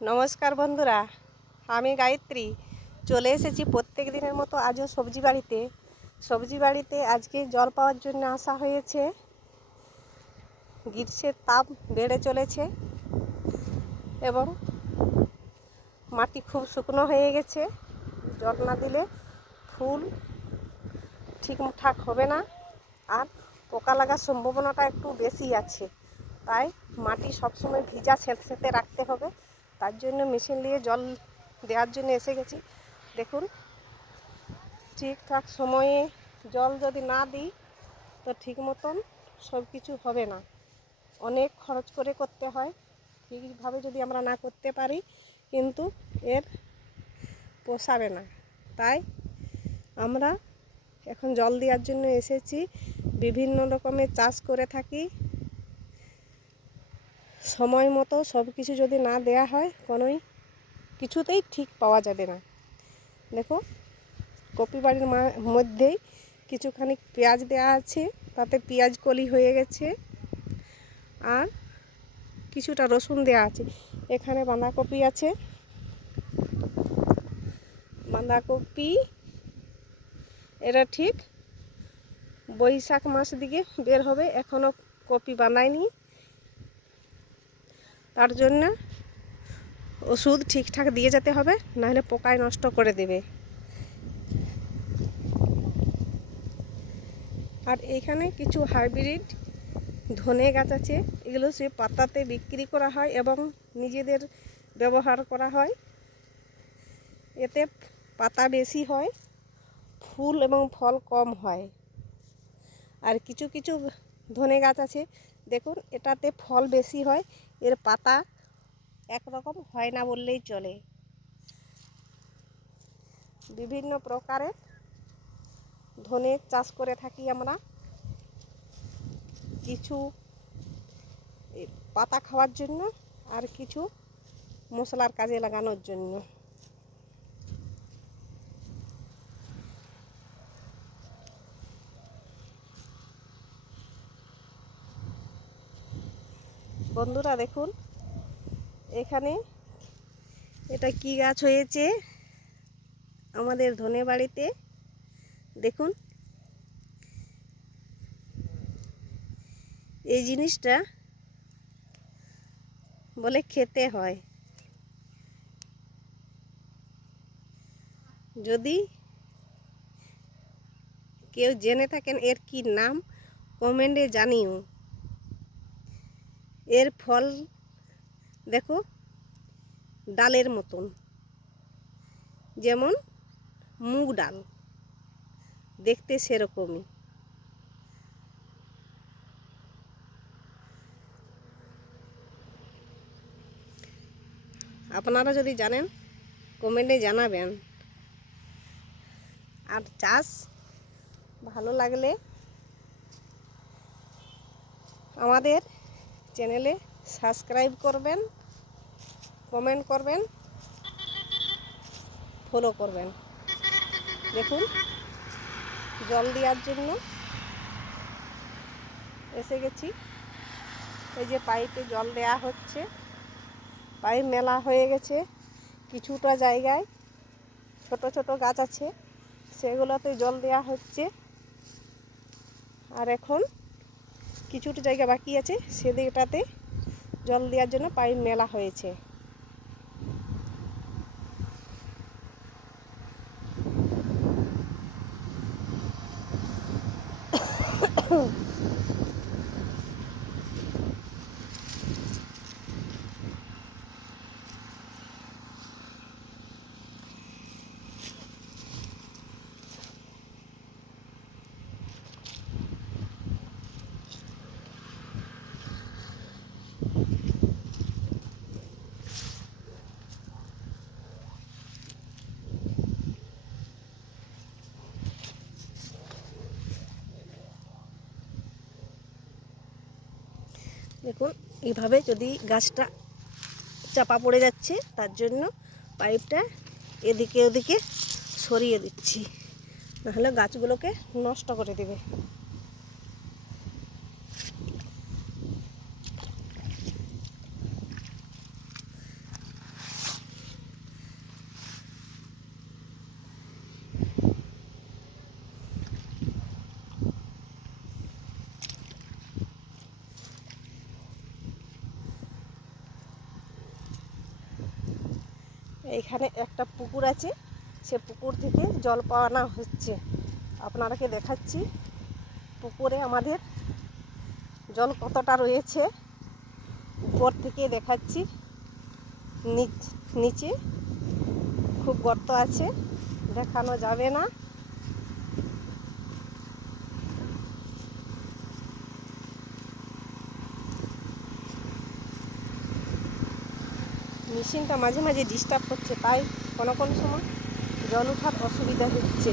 নমস্কার বন্ধুরা, আমি গায়ত্রী চলে এসেছি প্রত্যেক দিনের মতো আজও সবজি বাড়িতে আজকে জল পাওয়ার জন্য আসা হয়েছে। গ্রীষ্মের তাপ বেড়ে চলেছে এবং মাটি খুব শুকনো হয়ে গেছে। জল না দিলে ফুল ঠিকঠাক হবে না, আর পোকা লাগার সম্ভাবনাটা একটু বেশি আছে। তাই মাটি সবসময় ভিজা সেঁতসেঁতে রাখতে হবে। তার জন্য মেশিন দিয়ে জল দেওয়ার জন্য এসে গেছি। দেখুন, ঠিকঠাক সময়ে জল যদি না দিই তো ঠিক মতন সব কিছু হবে না। অনেক খরচ করে করতে হয়। ঠিকভাবে যদি আমরা না করতে পারি কিন্তু এর পোষাবে না। তাই আমরা এখন জল দেওয়ার জন্য এসেছি। বিভিন্ন রকমের চাষ করে থাকি। সময় মতো সব কিছু যদি না দেয়া হয় কোনোই কিছুতেই ঠিক পাওয়া যাবে না। দেখো, কপি বাড়ির মধ্যেই কিছুখানি পেঁয়াজ দেওয়া আছে, তাতে পেঁয়াজ কলি হয়ে গেছে, আর কিছুটা রসুন দেওয়া আছে। এখানে বাঁধাকপি আছে। বাঁধাকপি এটা ঠিক বৈশাখ মাস দিকে বের হবে, এখনও কপি বানায়নি। তার জন্য ওষুধ ঠিকঠাক দিয়ে যেতে হবে, নাহলে পোকায় নষ্ট করে দেবে। আর এইখানে কিছু হাইব্রিড ধনে গাছ আছে। এগুলো সে পাতাতে বিক্রি করা হয় এবং নিজেদের ব্যবহার করা হয়। এতে পাতা বেশি হয়, ফুল এবং ফল কম হয়। আর কিছু কিছু ধনে গাছ আছে, দেখুন এটাতে ফল বেশি হয়, এর পাতা একরকম হয় না বললেই চলে। বিভিন্ন প্রকারের ধনে চাষ করে থাকি আমরা, কিছু পাতা খাওয়ার জন্য আর কিছু মশলার কাজে লাগানোর জন্য। বন্ধুরা দেখুন, এখানে এটা কি গাছ হয়েছে আমাদের ধনে বাড়িতে। দেখুন, এই জিনিসটা বলে খেতে হয়। যদি কেউ জেনে থাকেন এর কি নাম, কমেন্টে জানিও। এর ফল দেখো ডালের মতন, যেমন মুগ ডাল দেখতে সেরকমই। আপনারা যদি জানেন কমেন্টে জানাবেন। আর চাষ ভালো লাগলে আমাদের চ্যানেলে সাবস্ক্রাইব করবেন, কমেন্ট করবেন, ফলো করবেন। দেখুন, জল দেওয়ার জন্য এসে গেছি। এই যে পাইপে জল দেয়া হচ্ছে, পাইপ মেলা হয়ে গেছে। কিছুটা জায়গায় ছোট ছোট গাছ আছে, সেগুলোতে জল দেয়া হচ্ছে। আর এখন কিছুটা জায়গা বাকি আছে, সেদিকটাতে জল দেওয়ার জন্য পাইপ মেলা হয়েছে। দেখুন, এইভাবে যদি গাছটা চাপা পড়ে যাচ্ছে, তার জন্য পাইপটা এদিকে ওদিকে সরিয়ে দিচ্ছি, নাহলে গাছগুলোকে নষ্ট করে দেবে। এইখানে একটা পুকুর আছে, সে পুকুর থেকে জল পাওয়ানো হচ্ছে। আপনারাকে দেখাচ্ছি পুকুরে আমাদের জল কতটা রয়েছে। উপর থেকে দেখাচ্ছি, নিচে খুব গর্ত আছে, দেখানো যাবে না। মেশিনটা মাঝে মাঝে ডিস্টার্ব করছে, তাই কোনো কোনো সময় জল ওঠার অসুবিধা হচ্ছে।